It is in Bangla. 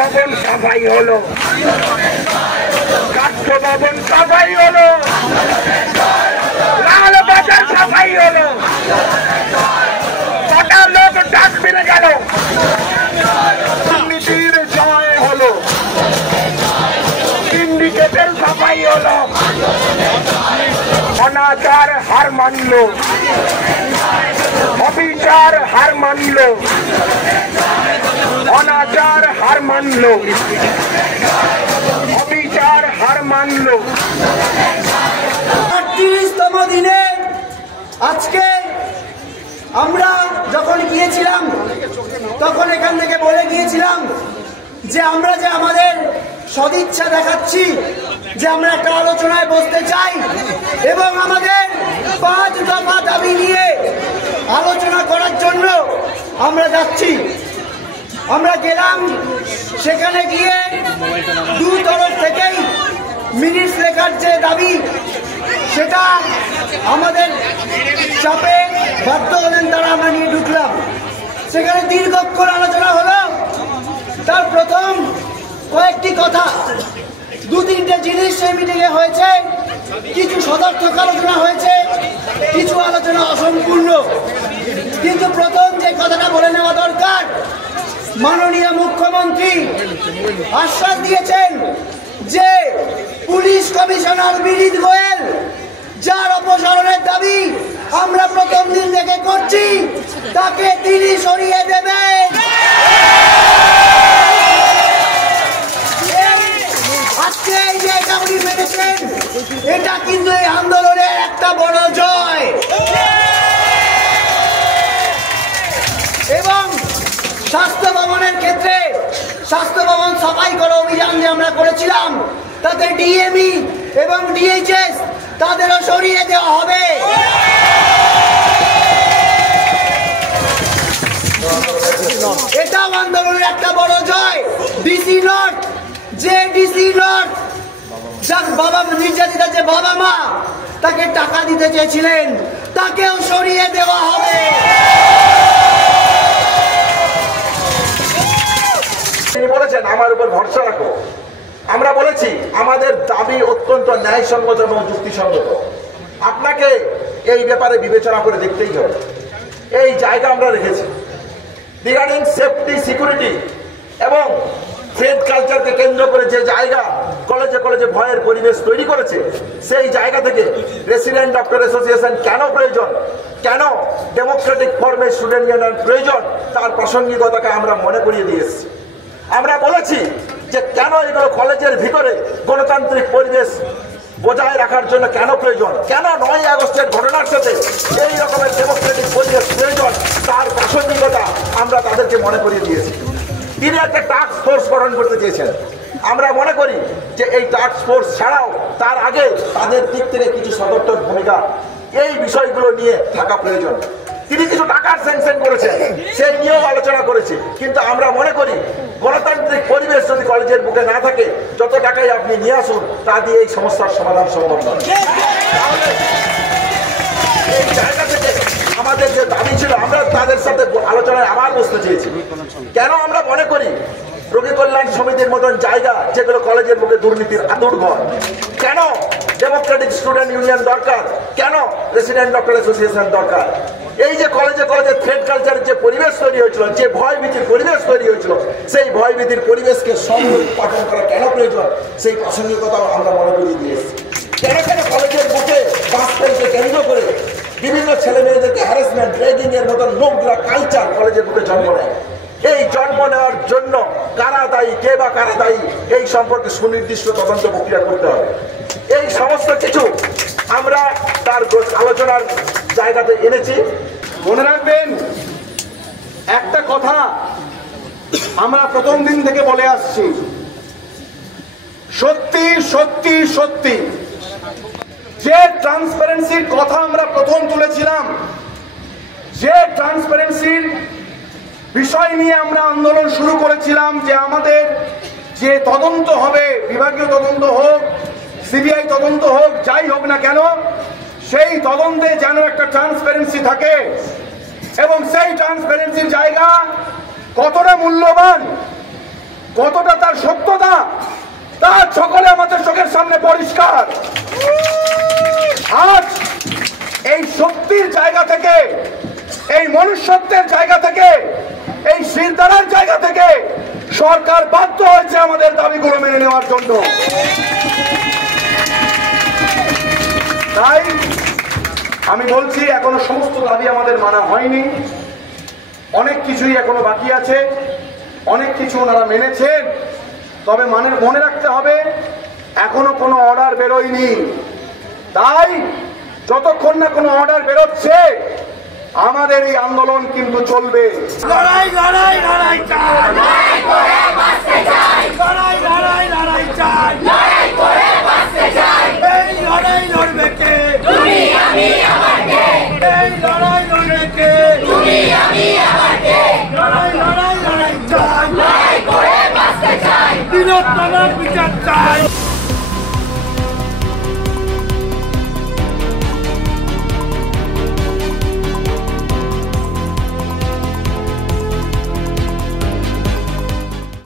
ভবন সাফাই হলো, কার্য ভবন সাফাই হলো, লাল বাজার সাফাই হলো, কটা লোক ডাস্টবিনে গেল, দুর্নীতির জয় হলো, সিন্ডিকেটের সাফাই হলো, অনাচার হার মানল, অবিচার হার মানল, অনাচার হার মানল, অবিচার হার মানল। ৩৮তম দিনে আজকে আমরা যখন গিয়েছিলাম তখন এখান থেকে বলে গিয়েছিলাম যে আমরা যে আমাদের সদিচ্ছা দেখাচ্ছি যে আমরা একটা আলোচনায় বসতে চাই এবং আমাদের 5 দফা দাবি নিয়ে আলোচনা করার জন্য আমরা যাচ্ছি। আমরা গেলাম, সেখানে গিয়ে দুই তরফ থেকেই মিনিটস লেখার যে দাবি সেটা আমাদের চাপে বাধ্য হলেন তারা, আমরা নিয়ে ঢুকলাম। সেখানে দীর্ঘক্ষণ আলোচনা হলো। তার প্রথম কয়েকটি কথা, 2-3টে জিনিস সেই মিটিংয়ে হয়েছে। কিছু সদর্থক আলোচনা হয়েছে, কিছু আলোচনা অসম্পূর্ণ। কিন্তু প্রথম যে কথাটা বলে নেওয়া দরকার, মাননীয় মুখ্যমন্ত্রী আশ্বাস দিয়েছেন যে পুলিশ কমিশনার বিনীত গোয়েল, যার অপসারণের দাবি আমরা প্রথম দিন থেকে করছি, তাকে তিনি সরিয়ে দেবেন। আজকে এই যে এটা উনি মেনেছেন, এটা কিন্তু এই আন্দোলনের একটা বড় জয়। এবং স্বাস্থ্য ভবনের ক্ষেত্রে স্বাস্থ্য ভবন সাফাই করো অভিযান যে আমরা করেছিলাম, তাতে ডিএমই এবং ডিএইচএস তাদেরও সরিয়ে দেওয়া হবে। এটাও আন্দোলনের একটা বড় জয়। ডিসি নর্থ, যে ডিসি নর্থ যার বাবা নির্যাতিতা যে বাবা মা তাকে টাকা দিতে চেয়েছিলেন, তাকেও সরিয়ে দেওয়া হবে। তিনি বলেছেন আমার উপর ভরসা রাখো। আমরা বলেছি আমাদের দাবি অত্যন্ত ন্যায়সঙ্গত এবং যুক্তিসঙ্গত। আপনাকে এই ব্যাপারে বিবেচনা করে দেখতেই হবে। এই জায়গা আমরা রেখেছি রিগার্ডিং সেফটি, সিকিউরিটি এবং থ্রেড কালচারকে কেন্দ্র করে যে জায়গা কলেজে কলেজে ভয়ের পরিবেশ তৈরি করেছে, সেই জায়গা থেকে রেসিডেন্ট ডক্টর অ্যাসোসিয়েশন কেন প্রয়োজন, কেন ডেমোক্রেটিক ফর্মে স্টুডেন্ট ইউনিয়ন প্রয়োজন, তার প্রাসঙ্গিকতাকে আমরা মনে করিয়ে দিয়ে এসেছি। আমরা বলেছি যে কেন এগুলো কলেজের ভিতরে গণতান্ত্রিক পরিবেশ বজায় রাখার জন্য কেন প্রয়োজন, কেন 9ই আগস্টের ঘটনার সাথে এই রকমের ডেমোক্রেটিক পরিবেশ প্রয়োজন, তার প্রাসঙ্গিকতা আমরা তাদেরকে মনে করিয়ে দিয়েছি। তিনি একটা টাস্ক ফোর্স গঠন করতে চেয়েছেন। আমরা মনে করি যে এই টাস্ক ফোর্স ছাড়াও তার আগে তাদের দিক থেকে কিছু সদর্থক ভূমিকা এই বিষয়গুলো নিয়ে থাকা প্রয়োজন। তিনি কিছু টাকার স্যাংশন করেছেন, সেই নিয়েও আলোচনা করেছে। কিন্তু আমরা মনে করি গণতান্ত্রিক পরিবেশ যদি কলেজের বুকে না থাকে, যত টাকাই আপনি নিয়ে আসুন তা দিয়ে এই সমস্যার সমাধান সম্ভব নয়। এই জায়গা থেকে আমাদের যে দাবি ছিল, আমরা তাদের সাথে আলোচনায় আবার বসতে চেয়েছি। কেন আমরা মনে করি রোগী কল্যাণ সমিতির মতন জায়গা যেগুলো কলেজের বুকে দুর্নীতির আতুড়ঘর, কেন ডেমোক্রেটিক স্টুডেন্ট ইউনিয়ন দরকার, কেন রেসিডেন্ট ডক্টর অ্যাসোসিয়েশন দরকার, এই যে কলেজে কলেজে থ্রেড কালচারের যে পরিবেশ তৈরি হয়েছিল, যে ভয়ভীতির পরিবেশ তৈরি হয়েছিল, সেই ভয়ভীতির পরিবেশকে সংরক্ষণ করা কেন প্রয়োজন, সেই প্রাসঙ্গিকতাও আমরা মনে করিয়ে দিয়েছি। কেন কেন কলেজের বুকে বাস ফেলকে কেন্দ্র করে বিভিন্ন ছেলে মেয়েদেরকে হ্যারাসমেন্ট, র্যাগিং এর মতন নোংরা কালচার কলেজের বুকে জন্ম নেয়। এই জন্ম নেওয়ার জন্য কারা দায়ী, কে বা কারা দায়ী, এই সম্পর্কে সুনির্দিষ্ট তদন্ত প্রক্রিয়া করতে হবে। এই সমস্ত কিছু আমরা তার আলোচনার জায়গাতে এনেছি। মনে রাখবেন একটা কথা আমরা প্রথম দিন থেকে বলে আসছি, সত্যি সত্যি সত্যি যে ট্রান্সপারেন্সির কথা আমরা প্রথম তুলেছিলাম, যে ট্রান্সপারেন্সির বিষয় নিয়ে আমরা আন্দোলন শুরু করেছিলাম, যে আমাদের যে তদন্ত হবে, বিভাগীয় তদন্ত হোক, সিবিআই তদন্ত হোক, যাই হোক না কেন, সেই তদন্তে যেন একটা ট্রান্সপারেন্সি থাকে এবং সেই ট্রান্সপারেন্সির জায়গা কতটা মূল্যবান কতটা তার সত্যতা, তার সকলে আমাদের চোখের সামনে পরিষ্কার। আজ এই শক্তির জায়গা থেকে, এই মনুষ্যত্বের জায়গা থেকে, এই শিরদাঁড়ার জায়গা থেকে সরকার বাধ্য হয়েছে আমাদের দাবিগুলো মেনে নেওয়ার জন্য। তাই আমি বলছি, এখনো সমস্ত দাবি আমাদের মানা হয়নি, অনেক কিছুই এখনো বাকি আছে, অনেক কিছু ওনারা মেনেছেন, তবে মনে রাখতে হবে এখনো কোনো অর্ডার বেরোয়নি। তাই যতক্ষণ না কোনো অর্ডার বেরোচ্ছে আমাদের এই আন্দোলন কিন্তু চলবে। লড়াই লড়াই লড়াই চাই, লড়াই করে বাঁচতে চাই, লড়াই লড়াই লড়াই চাই, লড়াই করে বাঁচতে চাই। এই লড়াই লড়বে কে? তুমি আমি আবার কে? এই লড়াই লড়বে কে? তুমি আমি আবার কে? লড়াই লড়াই লড়াই চাই, লড়াই করে বাঁচতে চাই, বীরত্বের বিচার চাই।